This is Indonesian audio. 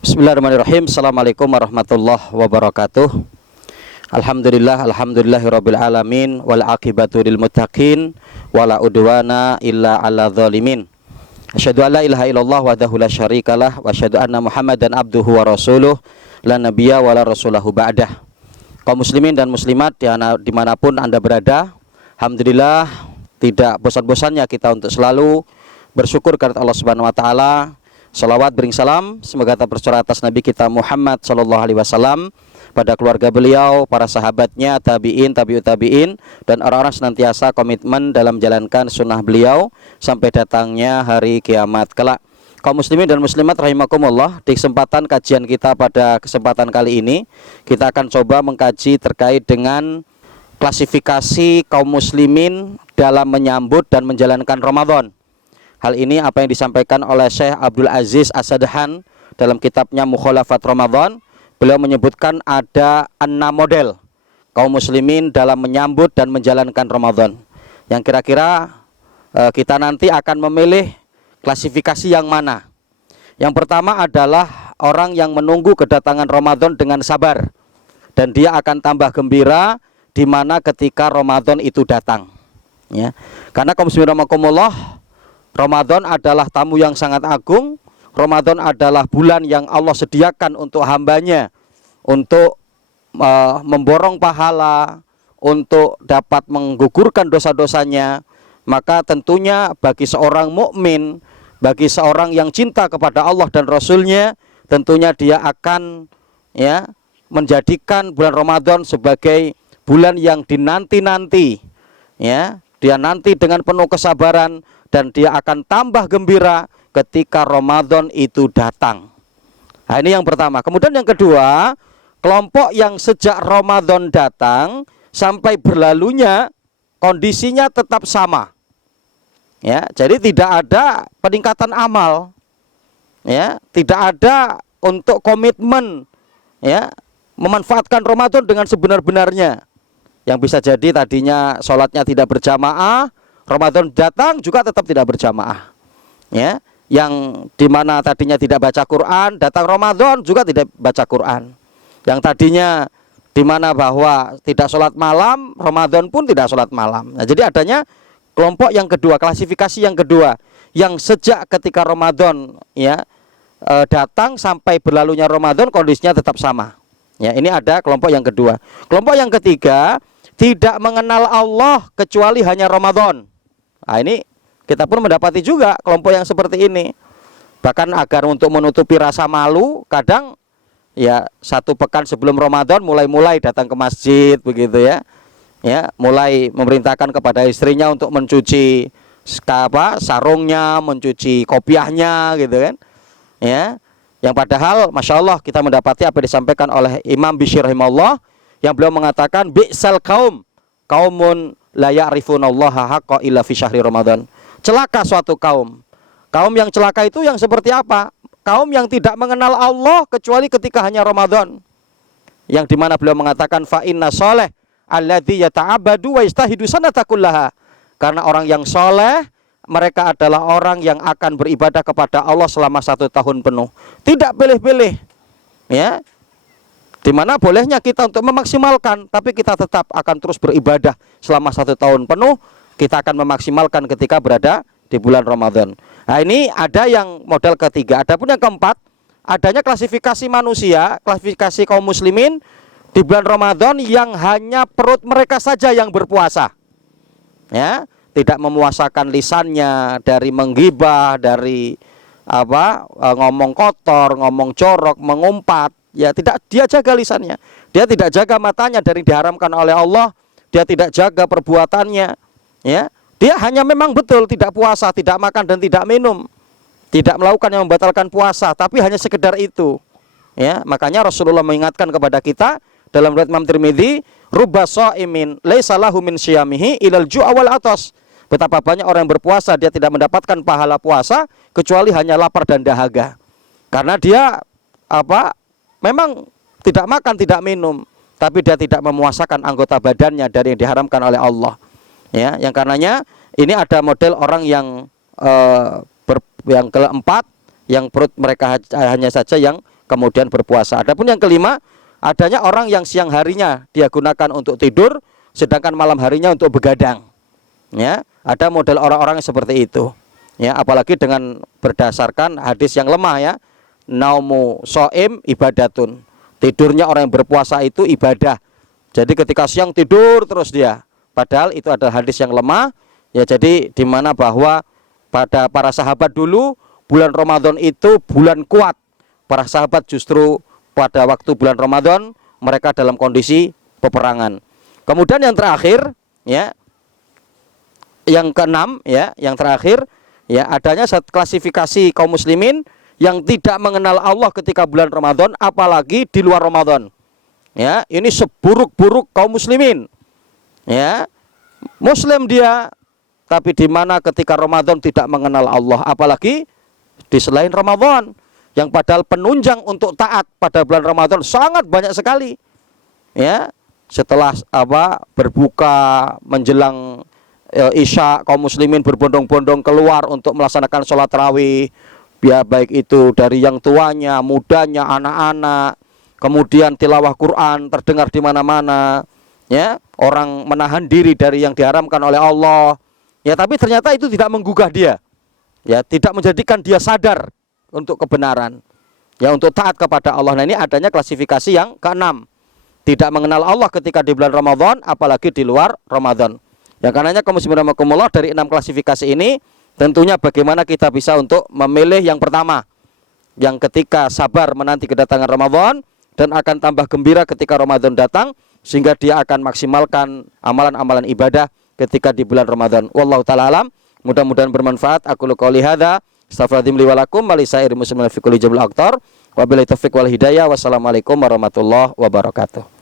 Bismillahirrahmanirrahim. Assalamualaikum warahmatullahi wabarakatuh. Alhamdulillahirabbil alamin wal aqibatu lil muttaqin wala udwana illa 'alal zalimin. Asyhadu an la ilaha illallah wahdahu la syarikalah wa asyhadu anna Muhammadan abduhu wa rasuluh la nabiyya wa la rasulahu ba'dah. Kaum muslimin dan muslimat dimanapun Anda berada, alhamdulillah tidak bosan-bosannya kita untuk selalu bersyukur kepada Allah Subhanahu wa taala. Salawat bering salam semoga tercurah atas Nabi kita Muhammad sallallahu alaihi wasallam, pada keluarga beliau, para sahabatnya, tabi'in, tabi'ut tabi'in, dan orang-orang senantiasa komitmen dalam menjalankan sunnah beliau sampai datangnya hari kiamat kelak. Kaum muslimin dan muslimat rahimakumullah, di kesempatan kajian kita pada kesempatan kali ini, kita akan coba mengkaji terkait dengan klasifikasi kaum muslimin dalam menyambut dan menjalankan Ramadan. Hal ini apa yang disampaikan oleh Syekh Abdul Aziz As-Sadhan dalam kitabnya Mukhalafat Ramadan. Beliau menyebutkan ada 6 model kaum muslimin dalam menyambut dan menjalankan Ramadan, yang kira-kira kita nanti akan memilih klasifikasi yang mana. Yang pertama adalah orang yang menunggu kedatangan Ramadan dengan sabar, dan dia akan tambah gembira di mana ketika Ramadan itu datang, ya. Karena kaum muslimin rahimakumullah, Ramadan adalah tamu yang sangat agung. Ramadan adalah bulan yang Allah sediakan untuk hambanya, untuk memborong pahala, untuk dapat menggugurkan dosa-dosanya. Maka tentunya bagi seorang mukmin, bagi seorang yang cinta kepada Allah dan Rasulnya, tentunya dia akan menjadikan bulan Ramadan sebagai bulan yang dinanti-nanti, ya. Dia nanti dengan penuh kesabaran, dan dia akan tambah gembira ketika Ramadan itu datang. Nah, ini yang pertama. Kemudian yang kedua, kelompok yang sejak Ramadan datang sampai berlalunya kondisinya tetap sama, ya. Jadi tidak ada peningkatan amal, ya. Tidak ada untuk komitmen, ya, memanfaatkan Ramadan dengan sebenar-benarnya. Yang bisa jadi tadinya sholatnya tidak berjamaah, Ramadan datang juga tetap tidak berjamaah, ya. Yang dimana tadinya tidak baca Quran, datang Ramadan juga tidak baca Quran. Yang tadinya dimana bahwa tidak sholat malam, Ramadan pun tidak sholat malam. Nah, jadi adanya kelompok yang kedua, klasifikasi yang kedua, yang sejak ketika Ramadan, ya, datang sampai berlalunya Ramadan kondisinya tetap sama. Ya, ini ada kelompok yang kedua. Kelompok yang ketiga, tidak mengenal Allah kecuali hanya Ramadan. Nah, ini kita pun mendapati juga kelompok yang seperti ini. Bahkan agar untuk menutupi rasa malu, kadang ya 1 pekan sebelum Ramadan mulai datang ke masjid begitu, ya. Ya, mulai memerintahkan kepada istrinya untuk mencuci sarungnya, mencuci kopiahnya gitu kan. Ya. Yang padahal Masya Allah kita mendapati apa yang disampaikan oleh Imam Bishr rahimahullah, yang beliau mengatakan bi'sal kaumun la ya'rifunallaha haqqa illa fi syahri Ramadan. Celaka suatu kaum. Kaum yang celaka itu yang seperti apa? Kaum yang tidak mengenal Allah kecuali ketika hanya Ramadan. Yang dimana beliau mengatakan fa inna sholeh alladzi yata'abbadu wa yastahidu sanata kullaha. Karena orang yang soleh, mereka adalah orang yang akan beribadah kepada Allah selama 1 tahun penuh. Tidak pilih-pilih, ya. Dimana bolehnya kita untuk memaksimalkan, tapi kita tetap akan terus beribadah selama 1 tahun penuh. Kita akan memaksimalkan ketika berada di bulan Ramadan. Nah, ini ada yang model ketiga. Adapun yang keempat, adanya klasifikasi manusia, klasifikasi kaum muslimin di bulan Ramadan yang hanya perut mereka saja yang berpuasa, ya. Tidak memuasakan lisannya dari menggibah, dari ngomong kotor, ngomong jorok, mengumpat. Ya, tidak dia jaga lisannya. Dia tidak jaga matanya dari diharamkan oleh Allah. Dia tidak jaga perbuatannya, ya. Dia hanya memang betul tidak puasa, tidak makan dan tidak minum, tidak melakukan yang membatalkan puasa, tapi hanya sekedar itu, ya. Makanya Rasulullah mengingatkan kepada kita dalam riwayat Imam Tirmidzi, rubba shaimin laisa lahu min syiyamihi ilal ju'a wal atas. Betapa banyak orang yang berpuasa dia tidak mendapatkan pahala puasa kecuali hanya lapar dan dahaga. Karena dia memang tidak makan, tidak minum, tapi dia tidak memuasakan anggota badannya dari yang diharamkan oleh Allah, ya. Yang karenanya ini ada model orang yang yang keempat, yang perut mereka hanya saja yang kemudian berpuasa. Adapun yang kelima, adanya orang yang siang harinya dia gunakan untuk tidur, sedangkan malam harinya untuk begadang. Ya, ada model orang-orang yang seperti itu. Ya, apalagi dengan berdasarkan hadis yang lemah ya. Naumu shaim ibadatun. Tidurnya orang yang berpuasa itu ibadah. Jadi ketika siang tidur terus dia. Padahal itu adalah hadis yang lemah. Ya, jadi di mana bahwa pada para sahabat dulu bulan Ramadan itu bulan kuat. Para sahabat justru pada waktu bulan Ramadan mereka dalam kondisi peperangan. Kemudian yang terakhir ya, yang keenam ya, yang terakhir ya, adanya klasifikasi kaum muslimin yang tidak mengenal Allah ketika bulan Ramadan, apalagi di luar Ramadan. Ya, ini seburuk-buruk kaum muslimin. Ya, muslim dia, tapi di mana ketika Ramadan tidak mengenal Allah, apalagi di selain Ramadan, yang padahal penunjang untuk taat pada bulan Ramadan sangat banyak sekali. Ya, setelah berbuka menjelang Isya, kaum muslimin berbondong-bondong keluar untuk melaksanakan sholat tarawih. Ya, baik itu dari yang tuanya, mudanya, anak-anak. Kemudian tilawah Quran terdengar di mana-mana. Ya, orang menahan diri dari yang diharamkan oleh Allah. Ya, tapi ternyata itu tidak menggugah dia. Ya, tidak menjadikan dia sadar untuk kebenaran. Ya, untuk taat kepada Allah. Nah, ini adanya klasifikasi yang keenam. Tidak mengenal Allah ketika di bulan Ramadan, apalagi di luar Ramadan. Ya, karenanya kaum muslimin rahimakumullah, dari 6 klasifikasi ini tentunya bagaimana kita bisa untuk memilih yang pertama, yang ketika sabar menanti kedatangan Ramadan dan akan tambah gembira ketika Ramadan datang, sehingga dia akan maksimalkan amalan-amalan ibadah ketika di bulan Ramadan. Wallahu ta'ala alam. Mudah-mudahan bermanfaat. Aku qouli hadza, astaghfirullahaladzim li wa lakum wa lisairil muslimin fi kulli jamil aqtar. Wabillahi taufiq wal hidayah. Wassalamualaikum warahmatullahi wabarakatuh.